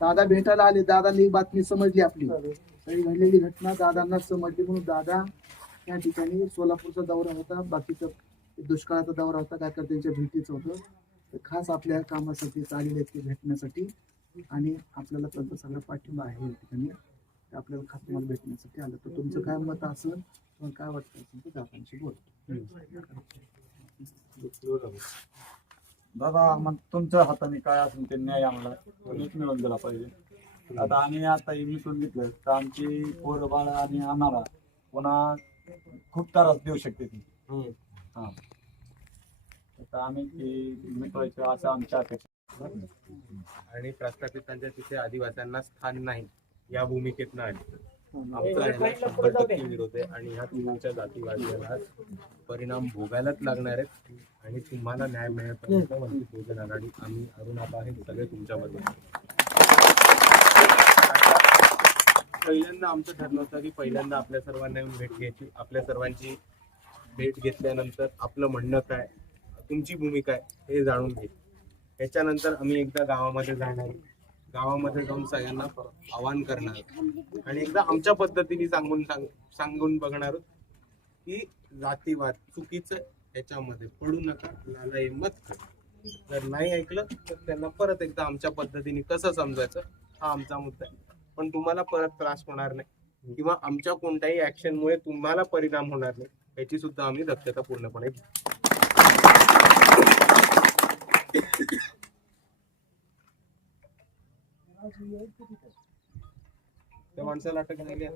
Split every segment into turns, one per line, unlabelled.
दादा भेटायला आले दादांनी ही बातमी समजली आपली. घडलेली घटना दादांना समजली म्हणून दादा या ठिकाणी सोलापूरचा दौरा होता. बाकीचा दुष्काळाचा दौरा होता काय त्यांच्या भेटीचं होतं. तर खास आपल्या कामासाठी चालेल ते भेटण्यासाठी आणि आपल्याला त्यांचा सगळा पाठिंबा आहे या ठिकाणी. ते आपल्याला खास तुम्हाला भेटण्यासाठी आलं. तर तुमचं काय मत असेल तुम्हाला काय वाटतं असेल ते दादांशी बोल
दादा मग तुमच्या हाताने काय असेल ते न्याय आम्हाला? नीट मिळून दिला पाहिजे. आता आम्ही आता हे मिटून घेतलं तर आमची पोरं बाळ आणि आम्हाला पुन्हा खूप त्रास देऊ शकते ती. हा. आता आम्ही ती मिटवायचं असं आमच्या अपेक्षा
आणि प्रस्थापितांच्या तिथे आदिवासींना स्थान नाही या भूमिकेतनं आली. शंभर टक्के विरोध आहे आणि ह्या तुमच्या जातीवादाला परिणाम भोगायलाच लागणार आहेत. आणि तुम्हाला न्याय मिळेपर्यंत वंचित बहुजन आघाडी आम्ही अरुण आपा हे सगळे तुमच्याबद्दल पहिल्यांदा आमचं ठरलं होतं की पहिल्यांदा आपल्या सर्वांना येऊन भेट घ्यायची. आपल्या सर्वांची भेट घेतल्यानंतर आपलं म्हणणं काय तुमची भूमिका आहे हे जाणून घे याच्यानंतर आम्ही एकदा गावामध्ये जाणार गावामध्ये जाऊन सगळ्यांना आवाहन करणार. आणि एकदा आमच्या पद्धतीने सांगून सांग सांगून बघणार आहोत की जातीवाद चुकीचं याच्यामध्ये पडू नका लाला हिंमत जर नाही ऐकलं तर त्यांना परत एकदा आमच्या पद्धतीने कसं समजायचं हा आमचा मुद्दा आहे. पण तुम्हाला परत त्रास होणार नाही. किंवा आमच्या कोणत्याही ऍक्शनमुळे तुम्हाला परिणाम होणार नाही याची सुद्धा आम्ही दक्षता पूर्णपणे घेऊ. त्या माणसाला अटक झाली आहे.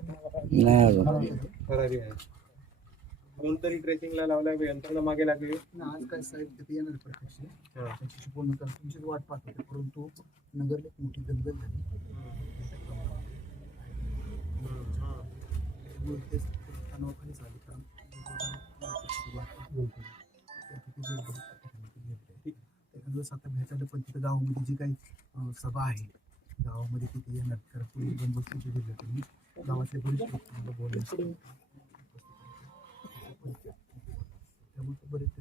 फरारी आहे. कोणतरी ट्रेसिंगला लावल्या यंत्रणा मागे लागली.
आज काय साहेब येणार प्रत्यक्ष. त्यांच्याशी बोलणं करा तुमचीच वाट पाहत होते परंतु नगरला एक मोठी दंगल झाली. त्यामुळे ते तणावाखाली झाले कारण त्याच्यामुळे आता भेटायला पण तिथं गावामध्ये जी काही सभा आहे गावामध्ये तिथे येणार. कारण पोलीस बंदोबस्त दिले त्यांनी गावातले त्यामुळे ते बरेच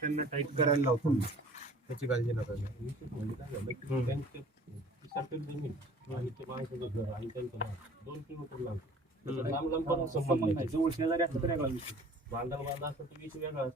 त्यांना. टाईट करायला लावतो त्याची काळजी नका घेऊ. हम्म.
लांब. लांब पण संबंध नाही. जवळ शेजारी असतं तर वेगळा विषय भांडण बांधा असतं तो विषय वेगळा